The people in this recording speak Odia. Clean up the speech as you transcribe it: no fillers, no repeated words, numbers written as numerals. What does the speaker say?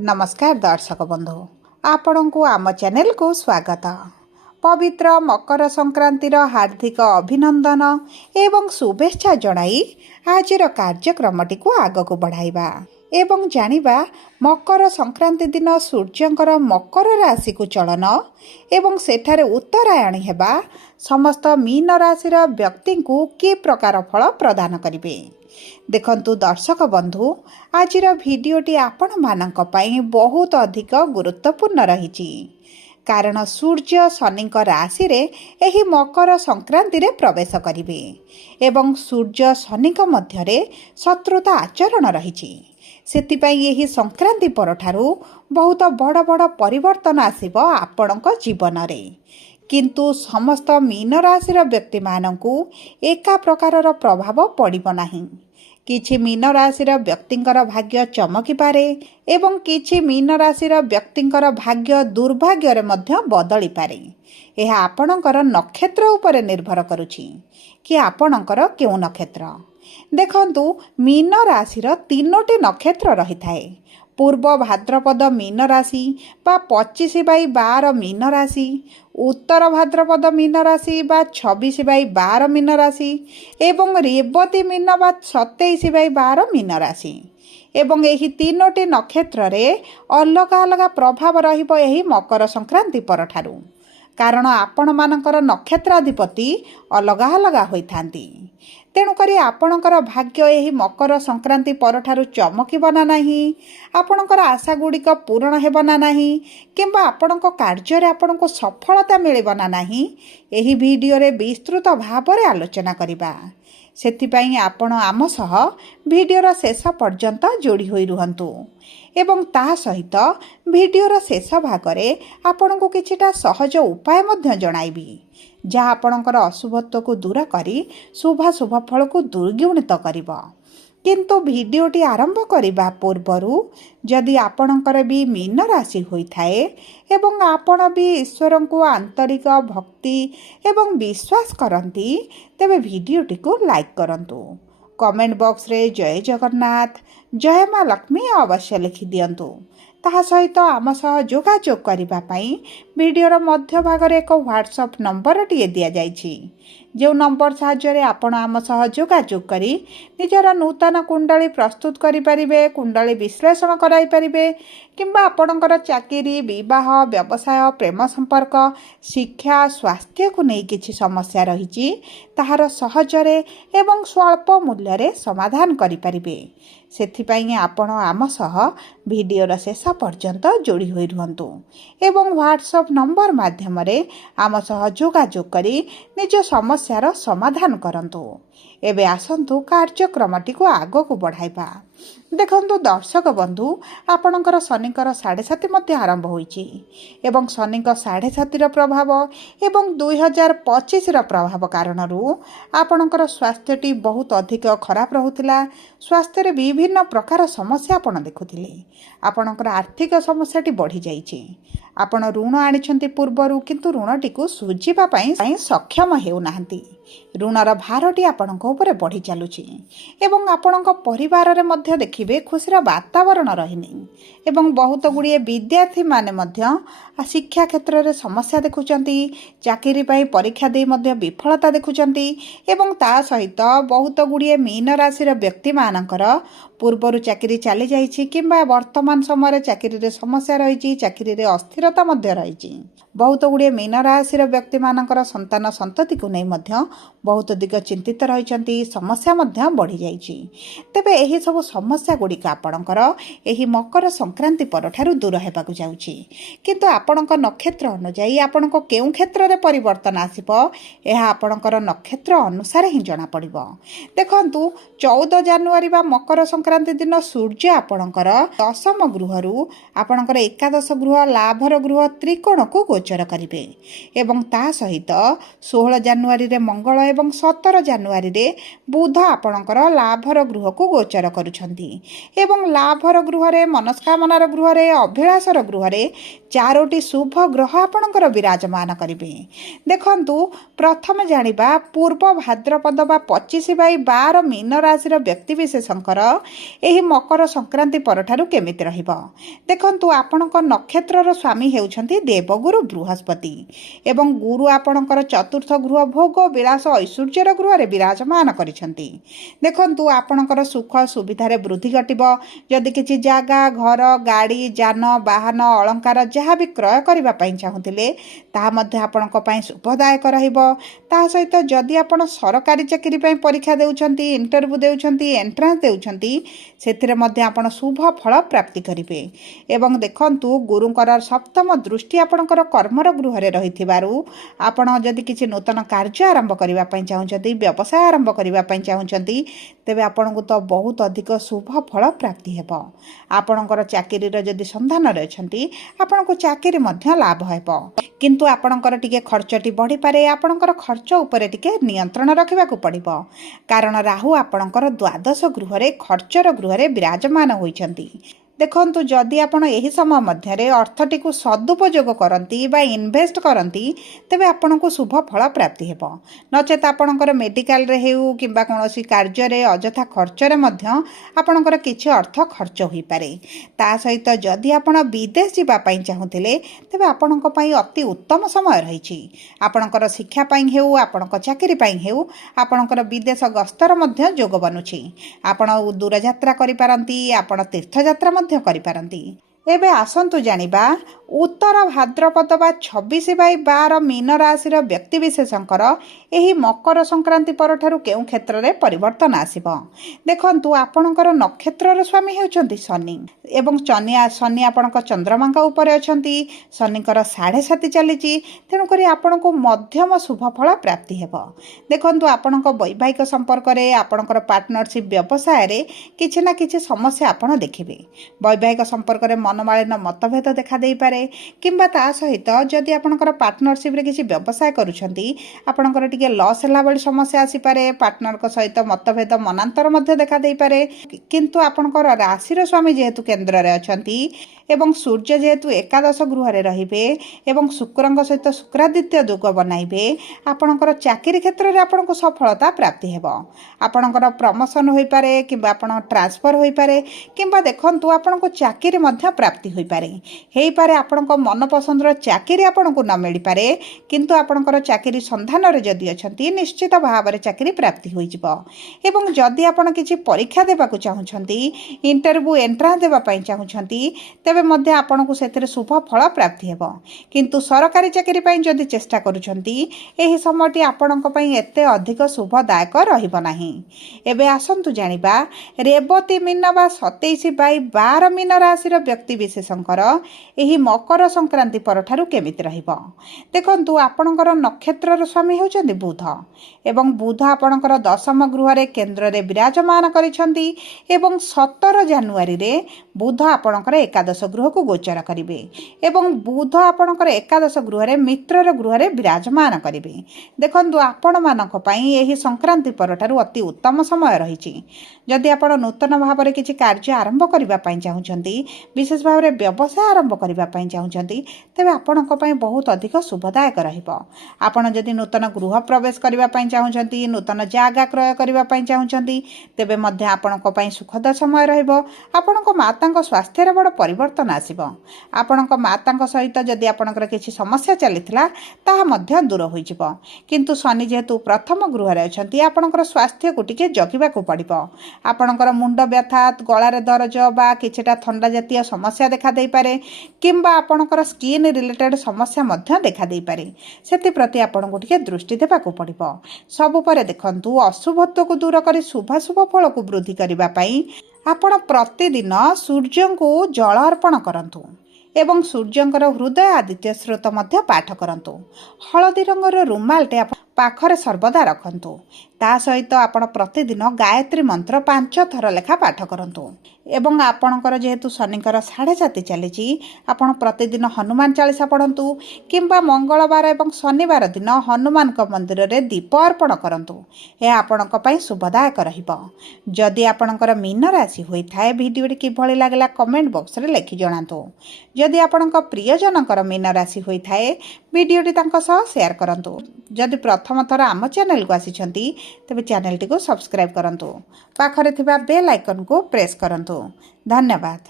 नमस्कार दर्शक बंधु आपण को आम चैनल को स्वागत। पवित्र मकर संक्रांतिर हार्दिक अभिनंदन एवं शुभेच्छा जणाई आजिर कार्यक्रमटी को आग को बढ़ाइबा एवं जानिबा मकर संक्रांति दिन सूर्यंकर मकर राशि को चलन एवं सेठारे उत्तरायण हेबा समस्त मीन राशि व्यक्ति को कि प्रकार फल प्रदान करिवे। देखंतु दर्शक बंधु आजिर भिडियोटी आपण मानक पई बहुत अधिक गुरुत्वपूर्ण रहिछि कारण सूर्य शनि राशि रे एही मकर संक्रांति रे प्रवेश करिवे एवं सूर्य शनि मध्यरे शत्रुता आचरण रहिछि। सेतिपई एही संक्रांति परठारु बहुत बड़ बड़ परिवर्तन आसिबो आपणक जीवन रे। किंतु समस्त मीन राशि व्यक्ति मानकु एका प्रकारर प्रभाव पड़िबो नाही। किछि मीन राशि व्यक्तिंकर भाग्य चमकी पारे एवं किछि मीन राशि व्यक्तिंकर भाग्य दुर्भाग्य रे मध्य बदली पारे। यह आपणकर नक्षत्र उपरे निर्भर करुछि कि आपणकर केउ नक्षत्र। देखंतु मीन राशि तीनोटी नक्षत्र रही थाए। पूर्व भाद्रपद मीन राशि बा 25/12 मीन राशि, उत्तर भाद्रपद मीन राशि बा 26/12 मीन राशि एवं रेवती मीन बा 27/12 मीन राशि एवं एही तीनोटी नक्षत्र रे अलग अलग प्रभाव रहिबो एही मकर संक्रांति परठारु कारण आपण मानकर नक्षत्राधिपति अलग अलग होइथांती। तेणुकरी आपणकर भाग्य एही मकर संक्रांति परठारु चमकिबो ना नाही, आपणकर आशा गुड़िक पूरण हेबो ना नाही किंबा आपणक कार्य रे आपणको सफलता मिलिबो ना नाही, एही वीडियो रे विस्तृत भाव रे आलोचना करिबा। सेथिपई आपण आम सह वीडियोर शेष पर्यंत जोड़ी होई रुहंतु एवं ता सहित वीडियोर शेष भागरे आपणको किछिटा सहज उपाय मध्य जणाइबी जहाँ आपणकर अशुभत्व को दूर करी शुभाशुभ फल को दुर्गुणित करिबो। किंतु वीडियोटी आरंभ करिबा पूर्वरु जदि आपणकर भी मीन राशि होई थाए एवं आपण भी ईश्वर को आंतरिक भक्ति एवं विश्वास करंती तेबे वीडियोटी को लाइक करंतु। कमेंट बॉक्स रे जय जगन्नाथ जय माँ लक्ष्मी अवश्य लिखि दियंतु। ताहा सहित आम सह जोगाजोग करिबा पई वीडियोर मध्य भागरे एक व्हाट्सएप नंबर टिए दिया जाइछि जो नंबर साहाय्य आपण आम सह जोगाजोग करी निजर नूतन कुंडली प्रस्तुत करि परिबे, कुंडली विश्लेषण कराई परिबे किंबा आपणकर चाकरी, विवाह, व्यवसाय, प्रेम संपर्क, शिक्षा, स्वास्थ्य को नहीं किछि समस्या रहिछि ताहार सहजरे एवं स्वल्प मूल्य रे समाधान करि परिबे। सेथिपई आपण आम सह वीडियोर शेष पर्यंत जोड़ी होई रुहंतु एवं व्हाट्सएप नंबर माध्यम रे आम सह जोगाजोग करी निज समस्यार समाधान करंतु। एबे आसंतु कार्यक्रमटी को आग को बढ़ाइबा। देखंतु दर्शक बंधु आपणकर शनिकर 7.5 मध्य आरंभ होईछि एवं शनिक 7.5 प्रभाव एवं 2025 प्रभाव कारणरू आपणकर स्वास्थ्यटी बहुत अधिक खराब रहुतिला। स्वास्थ्य रे विभिन्न प्रकार समस्या आपण देखुथिले। आपणकर आर्थिक समस्याटी बढ़ी जाइछि। आपण ऋण आनिछंती पूर्वरु किंतु ऋणटी को सुझिबा पई सक्षम हेउ नाहंती। ऋणर भारटी आपणक ऊपर बढ़ी चलुछि एवं आपणक परिवार रे मध्य देखिबे खुशीर वातावरण रहिनी एवं बहुत गुड़िए विद्यार्थी माने मध्य शिक्षा क्षेत्र रे समस्या देखुचंती, चाकरी पई परीक्षा दे मध्य विफलता देखुचंती एवं ता सहित बहुत गुड़िए मीन राशि व्यक्ति मानकर पूर्वर चाकरी चली जाइछि किंबा वर्तमान समय चाकरी रे समस्या रहिछि, चाकरी रे अस्थिरता मध्य रहिछि। बहुत गुड़िए मीन राशि व्यक्ति मानकर संतान संतति को नहीं मध्य बहुत अधिक चिंतित रहिछंती, समस्या मध्य बढ़ी जाइछि। तेबे एही सब समस्या गुड़िक आपणकर एही मकर संक्रांति परठारु दूर हेबाकु जाउछि। किंतु आपणक नक्षत्र अनुसार आपणक केउ क्षेत्र रे परिवर्तन आसिबो एहा आपणकर नक्षत्र अनुसार ही जणा पड़िबो। देखंतु 14 जनवरी बा मकर संक्रांति दिन सूर्य आपणकर दशम गृहरु आपणकर एकादश गृह लाभर गृह त्रिकोण को गोचर करिवे एवं ता सहित 16 जनवरी रे मंगल एवं 17 जनवरी रे बुध आपणकर लाभर गृह को गोचर करुछंती एवं लाभर गृह रे मनस्कामनार गृह रे अभिलाषर गृह रे चारोटी शुभ ग्रह आपणकर विराजमान करिवे। देखंतु प्रथम जानिबा पूर्व भाद्रपद बा 25/12 मीन राशि व्यक्ति विशेषकर ଏହି ମକର ସଂକ୍ରାନ୍ତି ପରଠାରୁ କେମିତି ରହିବ। ଦେଖନ୍ତୁ, ଆପଣଙ୍କ ନକ୍ଷତ୍ରର ସ୍ୱାମୀ ହେଉଛନ୍ତି ଦେବଗୁରୁ ବୃହସ୍ପତି ଏବଂ ଗୁରୁ ଆପଣଙ୍କର ଚତୁର୍ଥ ଗୃହ ଭୋଗ ବିଳାସ ଐଶ୍ୱର୍ଯ୍ୟର ଗୃହରେ ବିରାଜମାନ କରିଛନ୍ତି। ଦେଖନ୍ତୁ, ଆପଣଙ୍କର ସୁଖ ସୁବିଧାରେ ବୃଦ୍ଧି ଘଟିବ। ଯଦି କିଛି ଜାଗା, ଘର, ଗାଡ଼ି, ଯାନ, ବାହନ, ଅଳଙ୍କାର ଯାହା ବି କ୍ରୟ କରିବା ପାଇଁ ଚାହୁଁଥିଲେ ତାହା ମଧ୍ୟ ଆପଣଙ୍କ ପାଇଁ ଶୁଭଦାୟକ ରହିବ। ତା ସହିତ ଯଦି ଆପଣ ସରକାରୀ ଚାକିରି ପାଇଁ ପରୀକ୍ଷା ଦେଉଛନ୍ତି, ଇଣ୍ଟରଭ୍ୟୁ ଦେଉଛନ୍ତି, ଏଣ୍ଟ୍ରାନ୍ସ ଦେଉଛନ୍ତି, ସେଥିରେ ମଧ୍ୟ ଆପଣ ଶୁଭ ଫଳ ପ୍ରାପ୍ତି କରିବେ। ଏବଂ ଦେଖନ୍ତୁ, ଗୁରୁଙ୍କର ସପ୍ତମ ଦୃଷ୍ଟି ଆପଣଙ୍କର କର୍ମର ଗୃହରେ ରହିଥିବାରୁ ଆପଣ ଯଦି କିଛି ନୂତନ କାର୍ଯ୍ୟ ଆରମ୍ଭ କରିବା ପାଇଁ ଚାହୁଁଛନ୍ତି, ବ୍ୟବସାୟ ଆରମ୍ଭ କରିବା ପାଇଁ ଚାହୁଁଛନ୍ତି, ତେବେ ଆପଣଙ୍କୁ ତ ବହୁତ ଅଧିକ ଶୁଭ ଫଳ ପ୍ରାପ୍ତି ହେବ। ଆପଣଙ୍କର ଚାକିରିର ଯଦି ସନ୍ଧାନରେ ଅଛନ୍ତି, ଆପଣଙ୍କୁ ଚାକିରି ମଧ୍ୟ ଲାଭ ହେବ। କିନ୍ତୁ ଆପଣଙ୍କର ଟିକେ ଖର୍ଚ୍ଚଟି ବଢ଼ିପାରେ। ଆପଣଙ୍କର ଖର୍ଚ୍ଚ ଉପରେ ଟିକେ ନିୟନ୍ତ୍ରଣ ରଖିବାକୁ ପଡ଼ିବ, କାରଣ ରାହୁ ଆପଣଙ୍କର ଦ୍ୱାଦଶ ଗୃହରେ ଖର୍ଚ୍ଚର ଗୃହରେ ବିରାଜମାନ ହୋଇଛନ୍ତି। ଦେଖନ୍ତୁ, ଯଦି ଆପଣ ଏହି ସମୟ ମଧ୍ୟରେ ଅର୍ଥଟିକୁ ସଦୁପଯୋଗ କରନ୍ତି ବା ଇନଭେଷ୍ଟ କରନ୍ତି, ତେବେ ଆପଣଙ୍କୁ ଶୁଭ ଫଳ ପ୍ରାପ୍ତି ହେବ। ନଚେତ୍ ଆପଣଙ୍କର ମେଡ଼ିକାଲରେ ହେଉ କିମ୍ବା କୌଣସି କାର୍ଯ୍ୟରେ ଅଯଥା ଖର୍ଚ୍ଚରେ ମଧ୍ୟ ଆପଣଙ୍କର କିଛି ଅର୍ଥ ଖର୍ଚ୍ଚ ହୋଇପାରେ। ତା ସହିତ ଯଦି ଆପଣ ବିଦେଶ ଯିବା ପାଇଁ ଚାହୁଁଥିଲେ, ତେବେ ଆପଣଙ୍କ ପାଇଁ ଅତି ଉତ୍ତମ ସମୟ ରହିଛି। ଆପଣଙ୍କର ଶିକ୍ଷା ପାଇଁ ହେଉ, ଆପଣଙ୍କ ଚାକିରି ପାଇଁ ହେଉ, ଆପଣଙ୍କର ବିଦେଶ ଗସ୍ତର ମଧ୍ୟ ଯୋଗ ବନୁଛି। ଆପଣ ଦୂରଯାତ୍ରା କରିପାରନ୍ତି, ଆପଣ ତୀର୍ଥଯାତ୍ରା ମଧ୍ୟ କରିପାରନ୍ତି। ଏବେ ଆସନ୍ତୁ ଜାଣିବା, ଉତ୍ତର ଭାଦ୍ରପଦ ବା 26/12 ମୀନ ରାଶିର ବ୍ୟକ୍ତିବିଶେଷଙ୍କର ଏହି ମକର ସଂକ୍ରାନ୍ତି ପରଠାରୁ କେଉଁ କ୍ଷେତ୍ରରେ ପରିବର୍ତ୍ତନ ଆସିବ। ଦେଖନ୍ତୁ, ଆପଣଙ୍କର ନକ୍ଷତ୍ରର ସ୍ୱାମୀ ହେଉଛନ୍ତି ଶନି ଏବଂ ଶନି ଆପଣଙ୍କ ଚନ୍ଦ୍ରମାଙ୍କ ଉପରେ ଅଛନ୍ତି। ଶନିଙ୍କର 7.5 ଚାଲିଛି, ତେଣୁକରି ଆପଣଙ୍କୁ ମଧ୍ୟମ ଶୁଭ ଫଳ ପ୍ରାପ୍ତି ହେବ। ଦେଖନ୍ତୁ, ଆପଣଙ୍କ ବୈବାହିକ ସମ୍ପର୍କରେ, ଆପଣଙ୍କର ପାର୍ଟନରସିପ୍ ବ୍ୟବସାୟରେ କିଛି ନା କିଛି ସମସ୍ୟା ଆପଣ ଦେଖିବେ। ବୈବାହିକ ସମ୍ପର୍କରେ ମନମାଳିନ ମତଭେଦ ଦେଖାଦେଇପାରେ କିମ୍ବା ତା ସହିତ ଯଦି ଆପଣଙ୍କର ପାର୍ଟନରସିପ୍ରେ କିଛି ବ୍ୟବସାୟ କରୁଛନ୍ତି, ଆପଣଙ୍କର ଟିକେ ଲସ୍ ହେଲା ଭଳି ସମସ୍ୟା ଆସିପାରେ। ପାର୍ଟନରଙ୍କ ସହିତ ମତଭେଦ ମନାନ୍ତର ମଧ୍ୟ ଦେଖାଦେଇପାରେ। କିନ୍ତୁ ଆପଣଙ୍କର ରାଶିର ସ୍ୱାମୀ ଯେହେତୁ କେନ୍ଦ୍ରରେ ଅଛନ୍ତି ଏବଂ ସୂର୍ଯ୍ୟ ଯେହେତୁ ଏକାଦଶ ଗୃହରେ ରହିବେ ଏବଂ ଶୁକ୍ରଙ୍କ ସହିତ ଶୁକ୍ରାଦିତ୍ୟ ଯୋଗ ବନାଇବେ, ଆପଣଙ୍କର ଚାକିରି କ୍ଷେତ୍ରରେ ଆପଣଙ୍କୁ ସଫଳତା ପ୍ରାପ୍ତି ହେବ। ଆପଣଙ୍କର ପ୍ରମୋସନ୍ ହୋଇପାରେ କିମ୍ବା ଆପଣ ଟ୍ରାନ୍ସଫର ହୋଇପାରେ କିମ୍ବା ଦେଖନ୍ତୁ, ଆପଣଙ୍କୁ ଚାକିରି ମଧ୍ୟ ପ୍ରାପ୍ତି ହୋଇପାରେ। ହେଇପାରେ ଆପଣଙ୍କ ମନପସନ୍ଦର ଚାକିରି ଆପଣଙ୍କୁ ନ ମିଳିପାରେ, କିନ୍ତୁ ଆପଣଙ୍କର ଚାକିରି ସନ୍ଧାନରେ ଯଦି ଅଛନ୍ତି, ନିଶ୍ଚିତ ଭାବରେ ଚାକିରି ପ୍ରାପ୍ତି ହୋଇଯିବ। ଏବଂ ଯଦି ଆପଣ କିଛି ପରୀକ୍ଷା ଦେବାକୁ ଚାହୁଁଛନ୍ତି, ଇଣ୍ଟରଭ୍ୟୁ ଏଣ୍ଟ୍ରାନ୍ସ ଦେବା ପାଇଁ ଚାହୁଁଛନ୍ତି, ତେବେ ମଧ୍ୟ ଆପଣଙ୍କୁ ସେଥିରେ ଶୁଭ ଫଳ ପ୍ରାପ୍ତି ହେବ। କିନ୍ତୁ ସରକାରୀ ଚାକିରି ପାଇଁ ଯଦି ଚେଷ୍ଟା କରୁଛନ୍ତି, ଏହି ସମୟଟି ଆପଣଙ୍କ ପାଇଁ ଏତେ ଅଧିକ ଶୁଭଦାୟକ ରହିବ ନାହିଁ। ଏବେ ଆସନ୍ତୁ ଜାଣିବା, ରେବତୀ ମୀନ ବା 27/12 ମୀନ ରାଶିର ବ୍ୟକ୍ତିବିଶେଷଙ୍କର ଏହି ମକର ସଂକ୍ରାନ୍ତି ପରଠାରୁ କେମିତି ରହିବ। ଦେଖନ୍ତୁ, ଆପଣଙ୍କର ନକ୍ଷତ୍ରର ସ୍ୱାମୀ ହେଉଛନ୍ତି ବୁଧ ଏବଂ ବୁଧ ଆପଣଙ୍କର 10ମ ଗୃହରେ କେନ୍ଦ୍ରରେ ବିରାଜମାନ କରିଛନ୍ତି ଏବଂ 17 ଜାନୁଆରୀରେ ବୁଧ ଆପଣଙ୍କର ଏକାଦଶ ଗୃହକୁ ଗୋଚର କରିବେ ଏବଂ ବୁଧ ଆପଣଙ୍କର ଏକାଦଶ ଗୃହରେ ମିତ୍ରର ଗୃହରେ ବିରାଜମାନ କରିବେ। ଦେଖନ୍ତୁ, ଆପଣମାନଙ୍କ ପାଇଁ ଏହି ସଂକ୍ରାନ୍ତି ପରଠାରୁ ଅତି ଉତ୍ତମ ସମୟ ରହିଛି। ଯଦି ଆପଣ ନୂତନ ଭାବରେ କିଛି କାର୍ଯ୍ୟ ଆରମ୍ଭ କରିବା ପାଇଁ ଚାହୁଁଛନ୍ତି, ବିଶେଷ ଭାବରେ ବ୍ୟବସାୟ ଆରମ୍ଭ କରିବା ପାଇଁ ଚାହୁଁଛନ୍ତି, ତେବେ ଆପଣଙ୍କ ପାଇଁ ବହୁତ ଅଧିକ ଶୁଭଦାୟକ ରହିବ। ଆପଣ ଯଦି ନୂତନ ଗୃହ ପ୍ରବେଶ କରିବା ପାଇଁ ଚାହୁଁଛନ୍ତି, ନୂତନ ଜାଗା କ୍ରୟ କରିବା ପାଇଁ ଚାହୁଁଛନ୍ତି, ତେବେ ମଧ୍ୟ ଆପଣଙ୍କ ପାଇଁ ସୁଖଦ ସମୟ ରହିବ। ଆପଣଙ୍କ ମାତାଙ୍କ ସ୍ୱାସ୍ଥ୍ୟରେ ବଡ଼ ପରିବର୍ତ୍ତନ ଆସିବ। ଆପଣଙ୍କ ମାତାଙ୍କ ସହିତ ଯଦି ଆପଣଙ୍କର କିଛି ସମସ୍ୟା ଚାଲିଥିଲା, ତାହା ମଧ୍ୟ ଦୂର ହୋଇଯିବ। କିନ୍ତୁ ଶନି ଯେହେତୁ ପ୍ରଥମ ଗୃହରେ ଅଛନ୍ତି, ଆପଣଙ୍କର ସ୍ୱାସ୍ଥ୍ୟକୁ ଟିକେ ଜଗିବାକୁ ପଡ଼ିବ। ଆପଣଙ୍କର ମୁଣ୍ଡ ବ୍ୟଥା, ଗଳାରେ ଦରଜ ବା କିଛିଟା ଥଣ୍ଡା ଜାତୀୟ ସମସ୍ୟା ଦେଖାଦେଇପାରେ କିମ୍ବା ଆପଣଙ୍କର ସ୍କିନ୍ ରିଲେଟେଡ୍ ସମସ୍ୟା ମଧ୍ୟ ଦେଖାଦେଇପାରେ। ସେଥିପ୍ରତି ଆପଣଙ୍କୁ ଟିକେ ଦୃଷ୍ଟି ଦେବାକୁ ପଡ଼ିବ। ସବୁ ପରେ ଦେଖନ୍ତୁ, ଅଶୁଭତ୍ୱକୁ ଦୂର କରି ଶୁଭାଶୁଭ ଫଳକୁ ବୃଦ୍ଧି କରିବା ପାଇଁ ଆପଣ ପ୍ରତିଦିନ ସୂର୍ଯ୍ୟଙ୍କୁ ଜଳ ଅର୍ପଣ କରନ୍ତୁ ଏବଂ ସୂର୍ଯ୍ୟଙ୍କର ହୃଦୟ ଆଦିତ୍ୟ ସ୍ରୋତ ମଧ୍ୟ ପାଠ କରନ୍ତୁ। ହଳଦୀ ରଙ୍ଗର ରୁମାଲଟେ ଆପଣ ପାଖରେ ସର୍ବଦା ରଖନ୍ତୁ। ତା ସହିତ ଆପଣ ପ୍ରତିଦିନ ଗାୟତ୍ରୀ ମନ୍ତ୍ର 5 ଥର ଲେଖା ପାଠ କରନ୍ତୁ ଏବଂ ଆପଣଙ୍କର ଯେହେତୁ ଶନିଙ୍କର 7.5 ଚାଲିଛି, ଆପଣ ପ୍ରତିଦିନ ହନୁମାନ ଚାଳିଶା ପଢ଼ନ୍ତୁ କିମ୍ବା ମଙ୍ଗଳବାର ଏବଂ ଶନିବାର ଦିନ ହନୁମାନଙ୍କ ମନ୍ଦିରରେ ଦୀପ ଅର୍ପଣ କରନ୍ତୁ। ଏହା ଆପଣଙ୍କ ପାଇଁ ଶୁଭଦାୟକ ରହିବ। ଯଦି ଆପଣଙ୍କର ମୀନ ରାଶି ହୋଇଥାଏ, ଭିଡ଼ିଓଟି କିଭଳି ଲାଗିଲା କମେଣ୍ଟ ବକ୍ସରେ ଲେଖି ଜଣାନ୍ତୁ। ଯଦି ଆପଣଙ୍କ ପ୍ରିୟଜନଙ୍କର ମୀନ ରାଶି ହୋଇଥାଏ, ଭିଡ଼ିଓଟି ତାଙ୍କ ସହ ସେୟାର କରନ୍ତୁ। ଯଦି ପ୍ରଥମ ଥର ଆମ ଚ୍ୟାନେଲକୁ ଆସିଛନ୍ତି, ତେବେ ଚ୍ୟାନେଲଟିକୁ ସବସ୍କ୍ରାଇବ୍ କରନ୍ତୁ। ପାଖରେ ଥିବା ବେଲ୍ ଆଇକନକୁ ପ୍ରେସ୍ କରନ୍ତୁ। ଧନ୍ୟବାଦ।